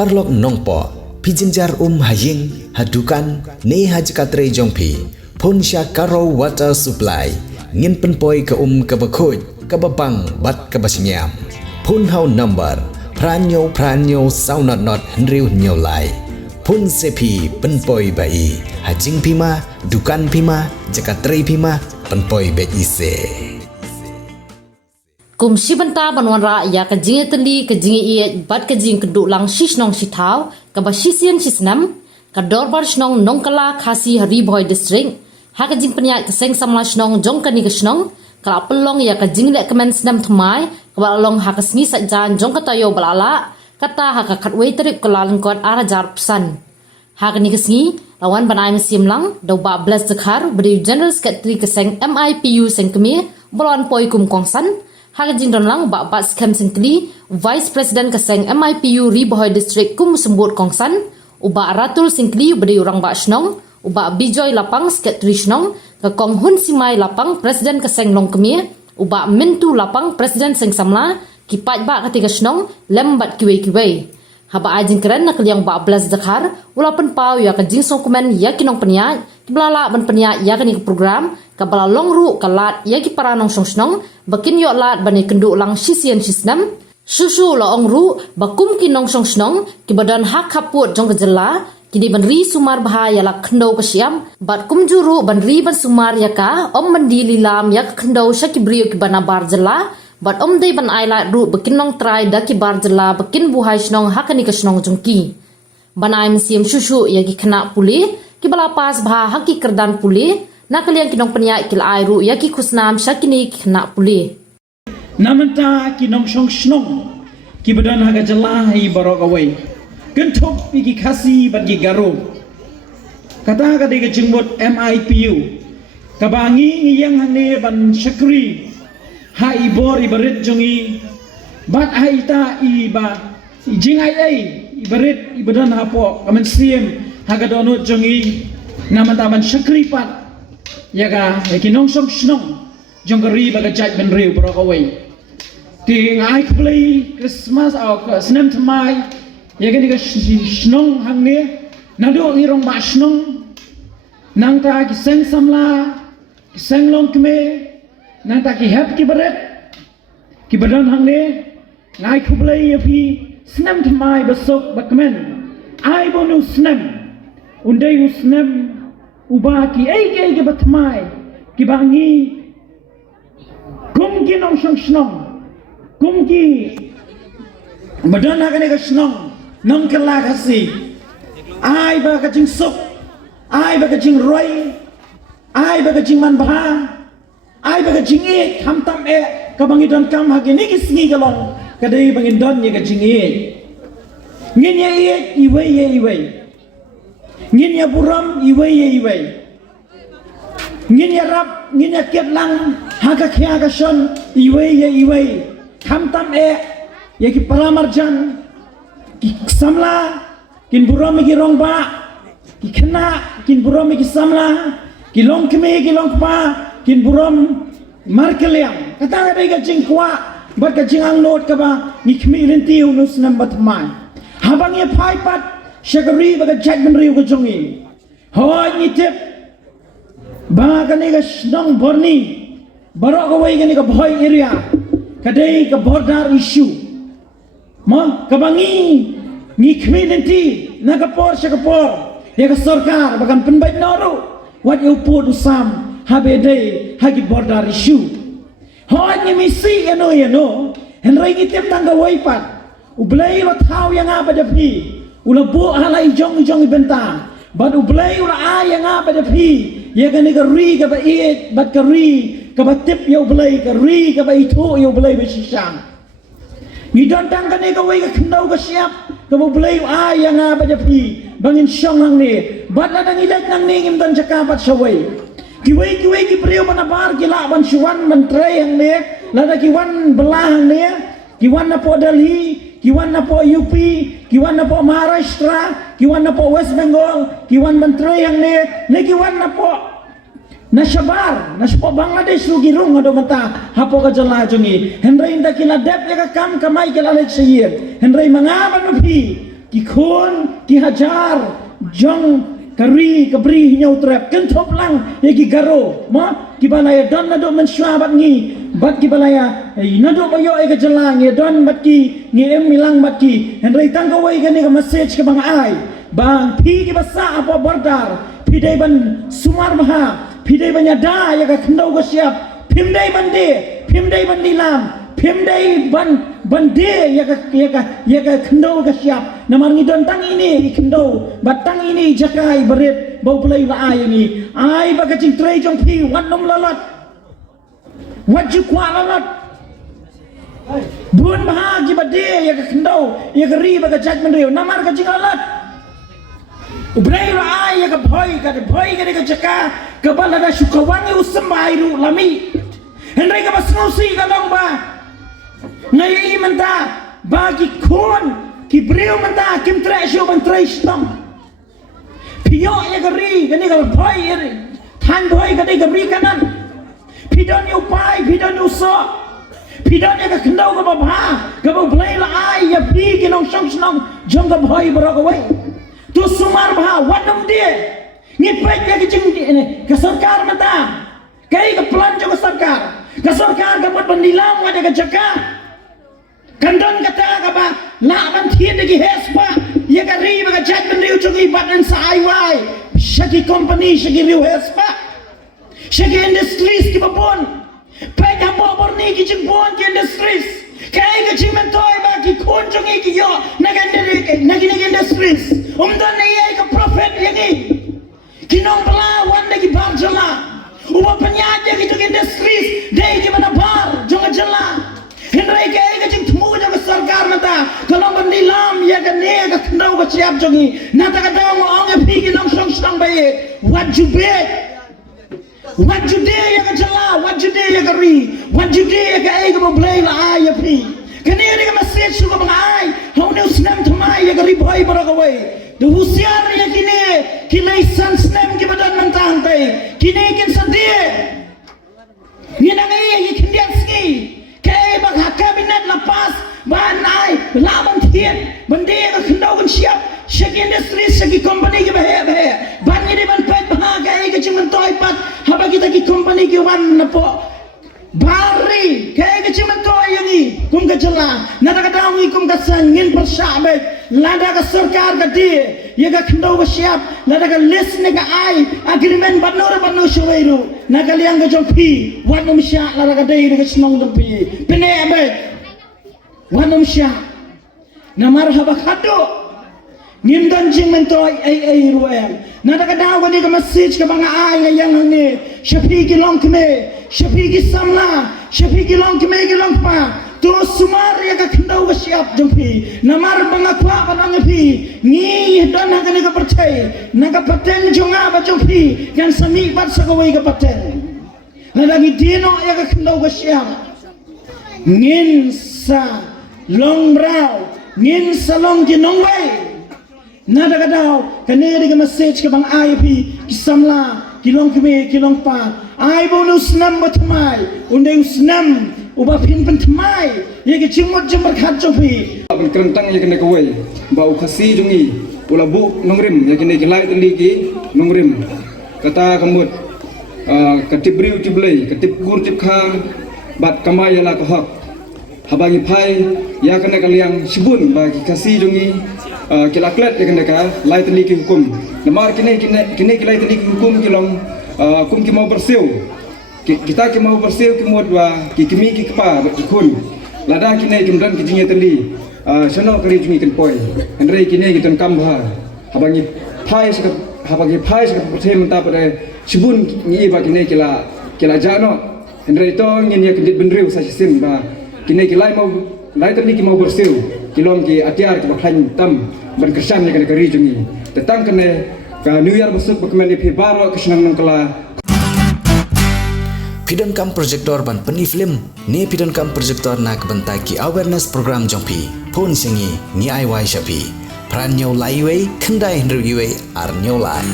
parlok nongpo pijinjar haying hadukan ne hajkatre jongpi pon sya karo water supply ngin penpoi ke kebakhoj kebabang bat kebasyam pun hau number pranyo saunat not henriu nyolai pun sepi penpoi bai hajing pima dukan pima jakatre pima penpoi bet ise kum shibanta banwanra ya ka jinge tendi ka jinge i bat ka jing keduk lang shishnong shithau ka ba shisian shisnam ka dorbar shnong nongkala khasi hari boy district ha ka jing penya ka seng samla shnong jongkani ka shnong ka pelong ya ka jing le kemen snam thmai ka ba long ha ka sngi sajan jong ka tayo balala kata ha ka khatwei trip ka lalengkot arajar psan ha ka ni ka sngi lawan banai mesim lang do ba bless zakhar bri general secretary ka seng MIPU seng kemi bolon poi kum kongsan Hagajin lang ba skam singkli Vice President kaseng MIPU Ribohoy District kum sembut kongsan uba ratul singkli beri orang ba snong uba bijoy lapang Secretary snong ka kong hun simai lapang President kaseng long kemie uba mintu lapang President seng samla kipat ba ketiga snong lembat kiwe haba ajin keren nak liang ba belas zakhar ulapan pau ya ka jing dokumen ya kinong penya kiblala ban penya ya kani program ka bala long ru kalat ya ki para nong snong bakin yo lat bani kenduk lang sisian sisnam susu la ong ru bakum ki nong snong ki badan hak kaput jong kejela kini banri sumar bahaya la khndo ka siam bat kum juru banri ban sumar ya ka om mandi lilam ya khndo saki brio ki bana bar jela bat om dei ban aila ru bakin nong try da ki bar jela bakin buhai snong hakani ka snong jongki banai mesim susu ya ki khna puli ki bala pas bha haki kerdan puli nak kalian kinong penya kil airu ya ki khusnam shakini khna puli namanta kinong snong ki badan haga jela hi barok away gentok pigi kasi bagi garo kata ka de jingbot MIPU kabangi ngiyang hane ban shakri ha ibor ibarit jongi bat haita iba jingai ai ibarit ibadan hapo kamen siem haga donut jongi namanta ban shakri pat yaga kinong snong jongari baga jaj ben riu barok away ting ai play Christmas au snam tmai ya gani ka snong hangne nado irong ba snong nang ta ki seng samla ki seng long kme nang ta ki hap ki baret ki badan hangne ngai khublai ya phi snam thmai basok bakmen ai bonu snam undai snam uba ki ai ki batmai ki bangi kum ki nong snong kum ki badan hangne ka snong nong kala kasi ai ba ka jing sok ai ba ka jing roi ai ba ka jing man bha ai ba ka jing e tham tam e ka bangi don kam ha ni ki sngi ka long ka dei bangi don ye ka jing e ngin ye iwei ngin ya buram iwei ngin ya rap ngin ya ket lang ha ka khya ka shon iwei tham tam e ye ki paramarjan samla kin buram ki rong ba ki khna kin buram ki samla ki long kme ki long pa kin buram markeliam kata ga ga jing kwa bat ka jing ang not ka ba ni khmi len tiu nus nam bat mai habang ye phai pat shagari ba ga jaj ben riu ko jongi hoy ni tip ba ka ne ga snong borni barok ko wai ga ne ga bhoi area kadai ka border issue ma kabangi ni khmi nanti nakapor syakapor ya ka sarkar bakan penbaik noru what you put usam habe day hagi border issue hoy ni misi ano henrai ni tem tangga waipat ublai lo thau yang apa dapi ula bo halai jong benta bad ublai ula a yang apa dapi ya ka ni ka ri ka ba it bat ka ri ka ba tip ya ublai ka ri ka ba itu ya ublai ba sisang ni don tang ka ni ka wai ka khendau ka siap ka bo blai a yang apa dapi bangin syong hang ni bat la dang ilek nang ni ngim don cakapat sawai kiwai ki priyo manabar ki la ban suwan mentre hang ni la da ki wan belah hang ni ki wan na po Delhi ki wan na po UP ki wan na po Maharashtra ki wan na po West Bengal ki wan mentre hang ni ki wan na po Nashabar, naspo Bangladesh rugi rung ado mata hapo ka jala jongi. Henry inda kila dep ya kam kamai kila lek seyir. Henry mangaban upi ki khun ki hajar jong kari kabri nyau trap kentrop lang ye ki garo ma ki balaya don nado mensyua bat ngi bat ki balaya nado bayo e ka jelang ye don bat ki ngi em milang bat ki henry tang ka wai ka ni ka message ka bang ai bang pi ki basa apa bordar pi dai ban sumar maha pi dai ban yada ya ka khendau ka siap phim dai ban di lam phim dai ban de ya ka khendau ka siap namar ngi don tang ini khendau bat tang ini jakai berit bau pelai la ai ni ai ba ka ching trei jong pi wan nom lalat wat ju kwa lalat bun maha ki ba de ya ka khendau ya ka ri ba ka judgment riu namar ka ching lalat ubrai la ai ya ka bhoi ka jaka ka ba la da shukawangi usmai ru lami henry ka basnosi ka long ba ngai menta bagi khon ki breu menta kim tre shu ban tre stom pio ya gari gani ka bhai ri than bhai ka dei gari kanan pidon yu pai pidon yu so pidon ya ka khendau ka ba ka ba blai la ai ya pi ki nong song snong jong ka bhai bro ka wai tu sumar bha wadam dia ngi pek ya ki jing ni ka sarkar menta kai ka plan jo ka sarkar ka buat bandilang ada ka jaka kandon kata ka ba la ban thien de ki hespa ye ka ri ba ka chat ban riu chu ki bat an sai wai shaki company shaki riu hespa shaki industries ki ba bon pai ka bo bor ni ki jing bon ki industries kai ka jing man toy ba ki khon chu ki yo na industries don ne ye ka prophet ye ki kinong bala wan de ki bar jala uba penyaja ki jing industries dei ki mana bar jong jala Henry ke ga jing thumu ja sarkar mata kalau bandilam ya ga ne ga khendau ga siap jongi nata ka daw ong e phi ki nong song baye what you do ya ga jala what you do ya ga ri what you do ya ga ai ga blai la ai ya phi kane ne ga message su ga ai how ne snam thamai ya ga ri bhai bara ga wai de husiar ya kine ki license snam ki badan mantang tai kine kin sadie ni na ngai ye kindian ski kay bag kabinet lepas banai laban thien bandi ka khendau kan siap shaki industry shaki company ki bahe ban ni ban pet bah kay ka chimman toy pat haba kita ki company ki wan na po bari kay ka chimman toy yangi kum ka jala nada ka dawi kum ka sangin persabe lada ka sarkar ka di ye ka khendau ka siap lada ka list ne ka ai agreement banu shawairu na ka liang ka jong pi wan nom sha lada ka dei ka snong dong pi pene abe wan nom sha na marhaba khado ngim dan jing men toy ai ruem nada ka daw ka ni ka message ka bang ai nga yang ni shafi ki long kme shafi ki samla shafi ki long kme ki long pa tu sumar ya ka khendau ka siap jong pi namar banga kwa banang pi ni dan ka ni ka percay na ka paten jonga ba jong pi kan sami bat sa ka wai ka paten na lagi dino ya ka khendau ka siap ngin sa long brau ngin sa long ki nong wai nada ka daw kane ka message ka bang ai pi ki samla ki long kme ki long pa ai bonus nam batmai unde usnam uba pin pentemai ye ke cimot jember khat jopi ban kerentang ye kene kawai bau khasi jungi pula bu nongrim ye kene gelai teli ki nongrim kata kamut katip riu tiblei katip gur tip khang bat kamai la ka hak habangi phai ya kene kaliang sibun ba ki khasi jungi kilaklet ye kene ka lai teli ki hukum namar kene lai teli ki hukum kilong kum ki mau bersiu kita ki mau bersiu ki mod wa ki kimi ki pa ki kun lada kine jumdan ki jinge teli sono kari jungi ken poi andre kine ki ton kam bha habangi phai sak perthem ta pada sibun ni ba kine kila jano andre to ngin ye kedit benriu sa sim ba kine ki lai teli ki mau bersiu kilong ki atiar ki bakhan tam ban kersan ye kari jungi tetang kene ka new year besuk bakmen phi baro kisnang nang kala Pidon kam projector ban peni film ne pidon kam projector nak bentai ki awareness program jongpi phone singi ni ai wai shapi pran nyau lai wei khandai hendru yue ar nyau lai